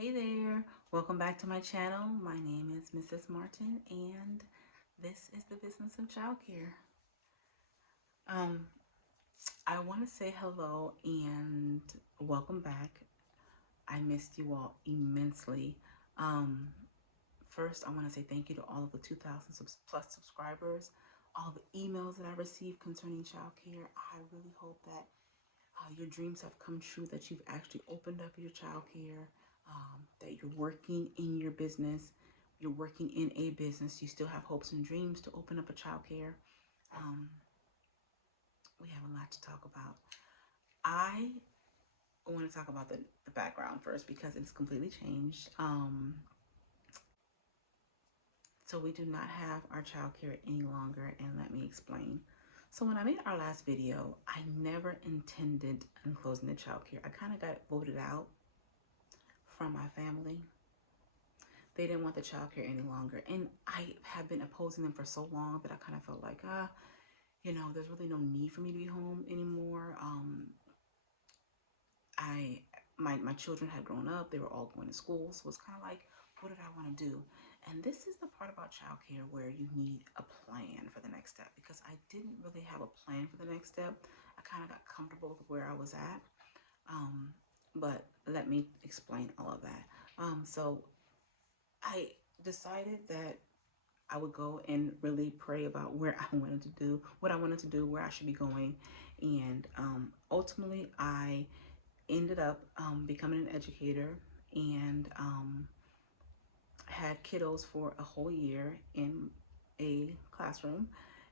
Hey there, welcome back to my channel. My name is Mrs. Martin and this is the business of childcare. Um, I want to say hello and welcome back. I missed you all immensely. Um, First, I want to say thank you to all of the 2,000 plus subscribers, all the emails that I received concerning childcare. I really hope that your dreams have come true, that you've actually opened up your childcare, that you're working in your business, you're working in a business, you still have hopes and dreams to open up a childcare. Um, we have a lot to talk about. I want to talk about the background first because it's completely changed. So we do not have our childcare any longer, and let me explain. So when I made our last video, I never intended on closing the childcare. I kind of got voted out from my family. They didn't want the childcare any longer, and I have been opposing them for so long that I kind of felt like, there's really no need for me to be home anymore. I my children had grown up; they were all going to school, so it's kind of like, what did I want to do? And this is the part about childcare where you need a plan for the next step, because I didn't really have a plan for the next step. I kind of got comfortable with where I was at. But let me explain all of that. So I decided that I would go and really pray about where I wanted to do, what I wanted to do, where I should be going. And ultimately, I ended up becoming an educator and had kiddos for a whole year in a classroom.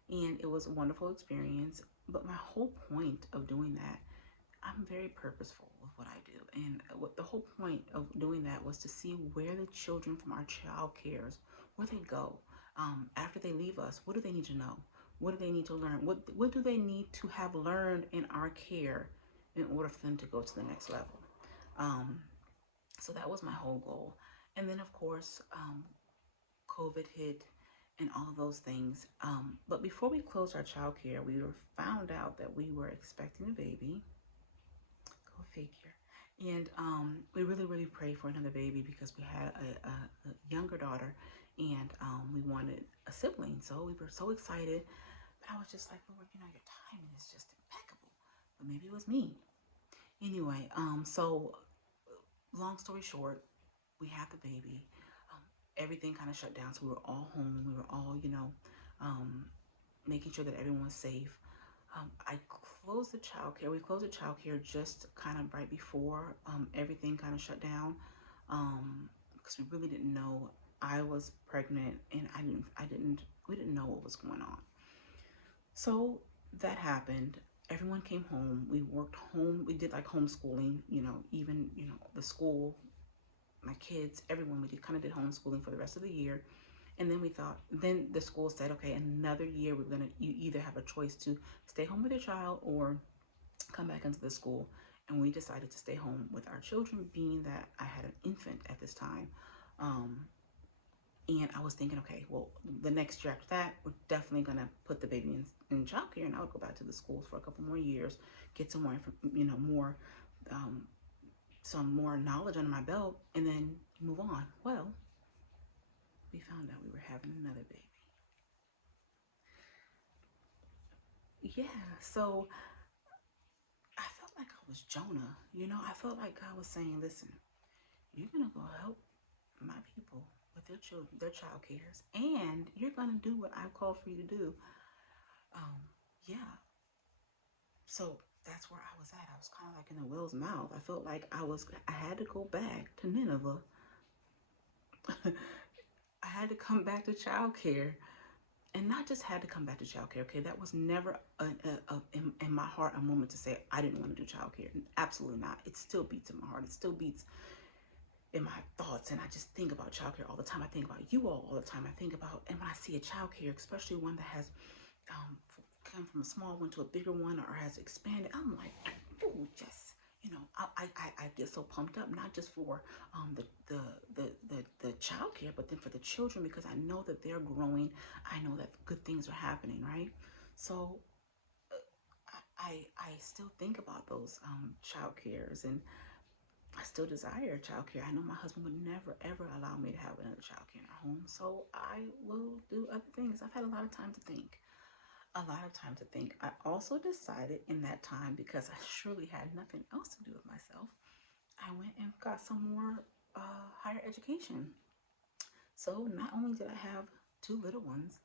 And it was a wonderful experience. But my whole point of doing that, I'm very purposeful with what I do. And what the whole point of doing that was to see where the children from our child cares, where they go. After they leave us, what do they need to know? What do they need to learn? What do they need to have learned in our care in order for them to go to the next level? Um, so that was my whole goal. And then, of course, COVID hit and all of those things. But before we closed our child care, we were found out that we were expecting a baby. Go figure. And we really, really prayed for another baby because we had a younger daughter and we wanted a sibling. So we were so excited. But I was just like, Lord, your timing is just impeccable. But maybe it was me. Anyway, so long story short, we had the baby. Everything kind of shut down. So we were all home. We were all, um, making sure that everyone was safe. I closed the childcare. We closed the childcare just kind of right before everything kind of shut down, because we really didn't know I was pregnant, and we didn't know what was going on. So that happened. Everyone came home. We worked home. We did like homeschooling. Even the school, my kids, everyone. We did homeschooling for the rest of the year. And then then the school said, okay, another year you either have a choice to stay home with your child or come back into the school. And we decided to stay home with our children, being that I had an infant at this time. And I was thinking, okay, well, the next year after that, we're definitely going to put the baby in childcare, and I would go back to the schools for a couple more years, get some more, um, some more knowledge under my belt, and then move on. Well, we found out we were having another baby. Yeah, so I felt like I was Jonah. I felt like God was saying, listen, you're going to go help my people with their children, their child cares, and you're going to do what I've called for you to do. Yeah. So that's where I was at. I was kind of like in a whale's mouth. I felt like I had to go back to Nineveh. I had to come back to childcare. And not just had to come back to childcare, okay? That was never in my heart a moment to say I didn't want to do childcare. Absolutely not. It still beats in my heart. It still beats in my thoughts. And I just think about childcare all the time. I think about you all the time. I think about, and when I see a childcare, especially one that has come from a small one to a bigger one or has expanded, I'm like, oh, yes. I get so pumped up, not just for the child care, but then for the children, because I know that they're growing. I know that good things are happening, right? So I still think about those child cares, and I still desire childcare. I know my husband would never ever allow me to have another childcare in our home, so I will do other things. I've had a lot of time to think. A lot of time to think. I also decided in that time, because I surely had nothing else to do with myself, I went and got some more higher education. So not only did I have two little ones,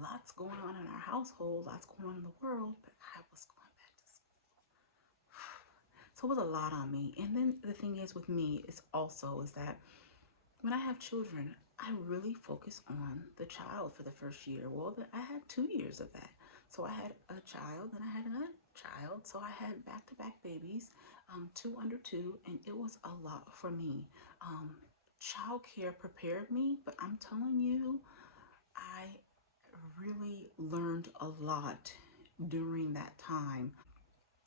lots going on in our household, lots going on in the world, but I was going back to school. So it was a lot on me. And then the thing is with me is that when I have children, I really focus on the child for the first year. Well, I had 2 years of that. So I had a child and I had another child. So I had back-to-back babies, two under two, and it was a lot for me. Child care prepared me, but I'm telling you, I really learned a lot during that time.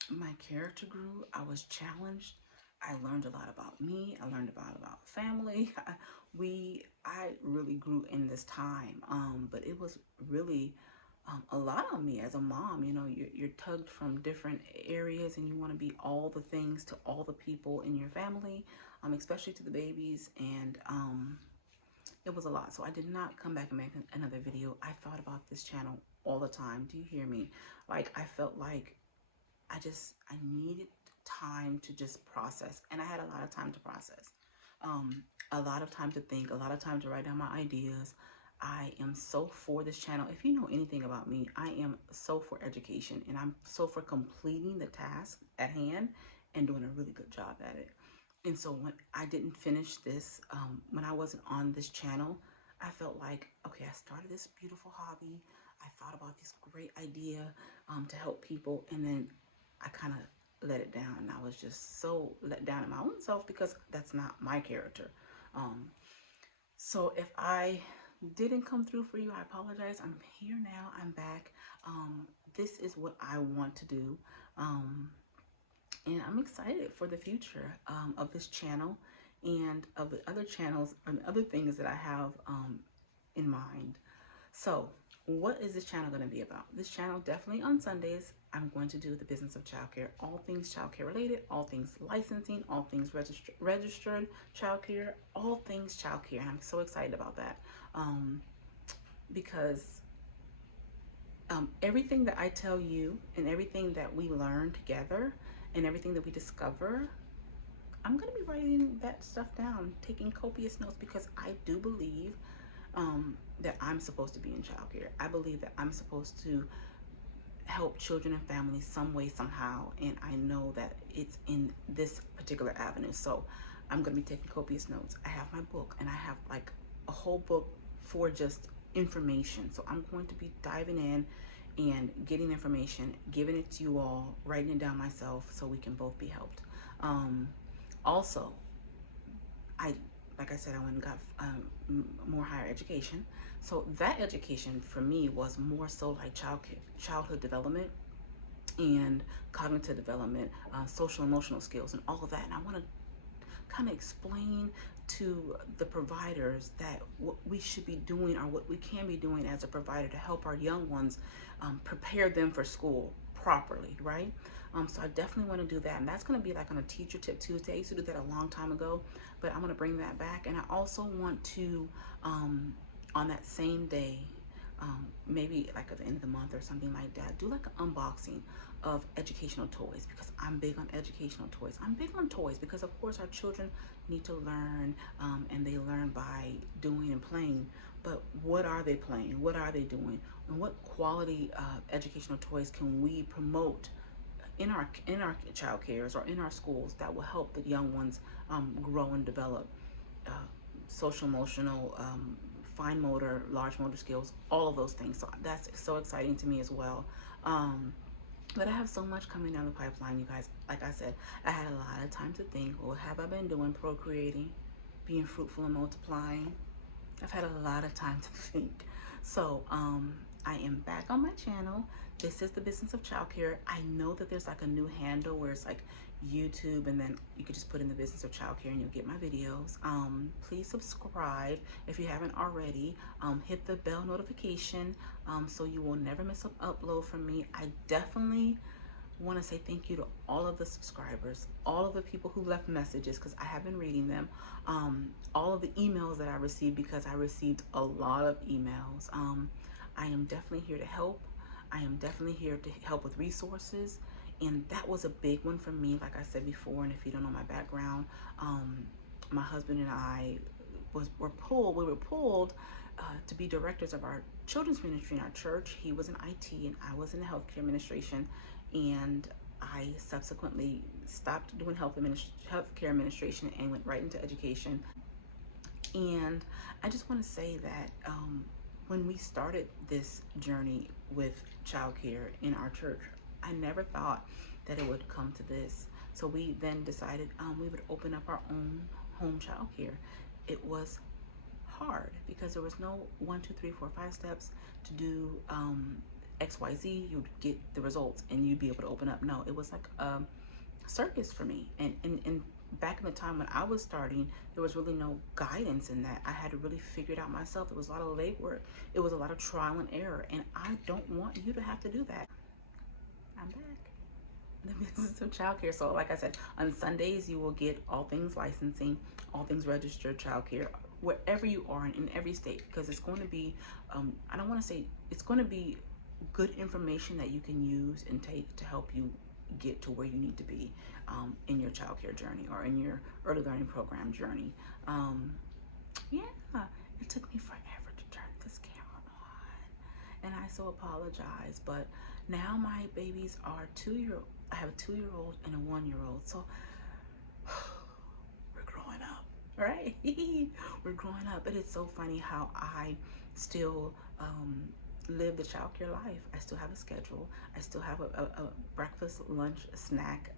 My character grew. I was challenged. I learned a lot about me. I learned about family. I really grew in this time. But it was really a lot on me as a mom. You know, you're tugged from different areas, and you want to be all the things to all the people in your family, especially to the babies. And it was a lot. So I did not come back and make another video. I thought about this channel all the time. Do you hear me? Like, I felt like I needed time to just process, and I had a lot of time to process, a lot of time to think, a lot of time to write down my ideas. I am so for this channel. If you know anything about me, I am so for education, and I'm so for completing the task at hand and doing a really good job at it. And so when I didn't finish this, when I wasn't on this channel, I felt like, okay, I started this beautiful hobby. I thought about this great idea to help people, and then I kind of let it down. And I was just so let down in my own self because that's not my character. So if I didn't come through for you, I apologize. I'm here now. I'm back. This is what I want to do. And I'm excited for the future of this channel and of the other channels and other things that I have in mind. So what is this channel going to be about? This channel, definitely on Sundays, I'm going to do the business of childcare, all things childcare related, all things licensing, all things registered childcare, all things childcare. And I'm so excited about that because everything that I tell you and everything that we learn together and everything that we discover, I'm going to be writing that stuff down, taking copious notes, because I do believe that I'm supposed to be in childcare. I believe that I'm supposed to help children and families some way, somehow, and I know that it's in this particular avenue. So I'm going to be taking copious notes. I have my book, and I have like a whole book for just information. So I'm going to be diving in and getting information, giving it to you all, writing it down myself so we can both be helped. Also, like I said, I went and got more higher education. So that education for me was more so like childhood development and cognitive development, social emotional skills, and all of that. And I want to kind of explain to the providers that what we should be doing, or what we can be doing as a provider to help our young ones, prepare them for school properly, right? So I definitely want to do that, and that's going to be like on a Teacher Tip Tuesday. I used to do that a long time ago, but I'm going to bring that back. And I also want to, on that same day, maybe like at the end of the month or something like that, do like an unboxing of educational toys, because I'm big on educational toys. I'm big on toys because, of course, our children need to learn, and they learn by doing and playing. But what are they playing? What are they doing? And what quality educational toys can we promote in our child cares or in our schools that will help the young ones grow and develop uh, social emotional, fine motor, large motor skills, all of those things. So that's so exciting to me as well. But I have so much coming down the pipeline, you guys. Like I said, I had a lot of time to think. What have I been doing? Procreating, being fruitful and multiplying. I've had a lot of time to think. So I am back on my channel. This is the business of childcare. I know that there's like a new handle where it's like YouTube, and then you could just put in the business of childcare and you'll get my videos. Please subscribe if you haven't already. Hit the bell notification so you will never miss an upload from me. I definitely want to say thank you to all of the subscribers, all of the people who left messages, because I have been reading them, all of the emails that I received, because I received a lot of emails. I am definitely here to help. I am definitely here to help with resources. And that was a big one for me, like I said before. And if you don't know my background, my husband and I we were pulled to be directors of our children's ministry in our church. He was in IT and I was in the healthcare administration, and I subsequently stopped doing healthcare administration and went right into education. And I just want to say that when we started this journey with childcare in our church, I never thought that it would come to this. So we then decided we would open up our own home childcare. It was hard because there was no 1, 2, 3, 4, 5 steps to do XYZ. You'd get the results and you'd be able to open up. No, it was like a circus for me. And back in the time when I was starting, there was really no guidance in that. I had to really figure it out myself. It was a lot of legwork. It was a lot of trial and error. And I don't want you to have to do that. I'm back. The business of childcare. So like I said, on Sundays you will get all things licensing, all things registered childcare, wherever you are in every state, because it's going to be I don't want to say, it's going to be good information that you can use and take to help you get to where you need to be in your childcare journey or in your early learning program journey. Yeah, it took me forever to turn this camera on, and I so apologize, but now my babies are 2 year. I have a 2-year-old and a 1-year-old, so we're growing up, right? We're growing up. But it's so funny how I still live the childcare life. I still have a schedule. I still have a breakfast, lunch, snack,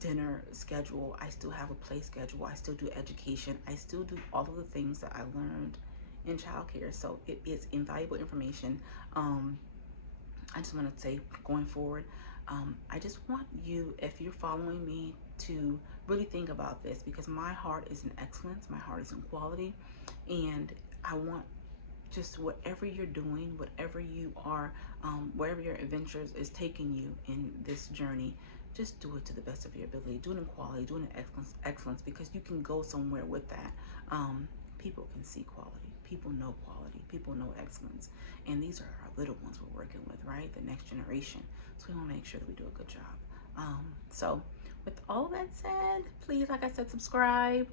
dinner schedule. I still have a play schedule. I still do education. I still do all of the things that I learned in childcare. So it is invaluable information. I just want to say, going forward, I just want you, if you're following me, to really think about this, because my heart is in excellence, my heart is in quality, and I want just whatever you're doing, whatever you are, wherever your adventures is taking you in this journey, just do it to the best of your ability. Do it in quality, do it in excellence, because you can go somewhere with that. People can see quality, people know quality, people know excellence, and these are our little ones we're working with, right? The next generation. So we want to make sure that we do a good job. So with all that said, please, like I said, subscribe,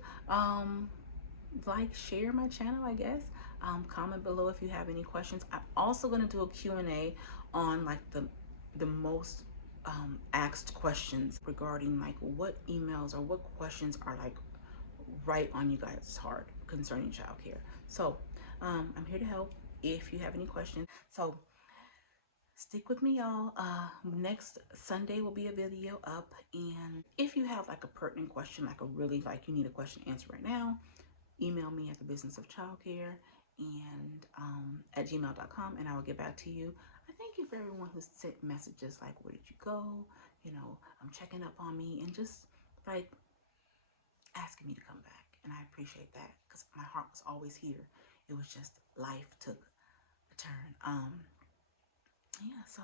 like, share my channel, I guess. Comment below if you have any questions. I'm also going to do a Q&A on like the most asked questions regarding like what emails or what questions are like right on you guys' heart concerning childcare. So I'm here to help if you have any questions. So stick with me, y'all. Next Sunday will be a video up, and if you have like a pertinent question, like a really like you need a question answered right now, email me at the business of childcare and at gmail.com, and I will get back to you. I thank you for everyone who sent messages like, where did you go? You know, I'm checking up on me and just like asking me to come back. And I appreciate that, because my heart was always here. It was just life took a turn. Yeah, so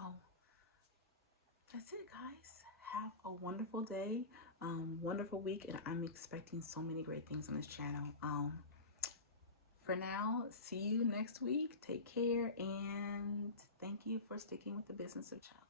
that's it, guys. Have a wonderful day, wonderful week, and I'm expecting so many great things on this channel. For now, see you next week. Take care, and thank you for sticking with the business of child.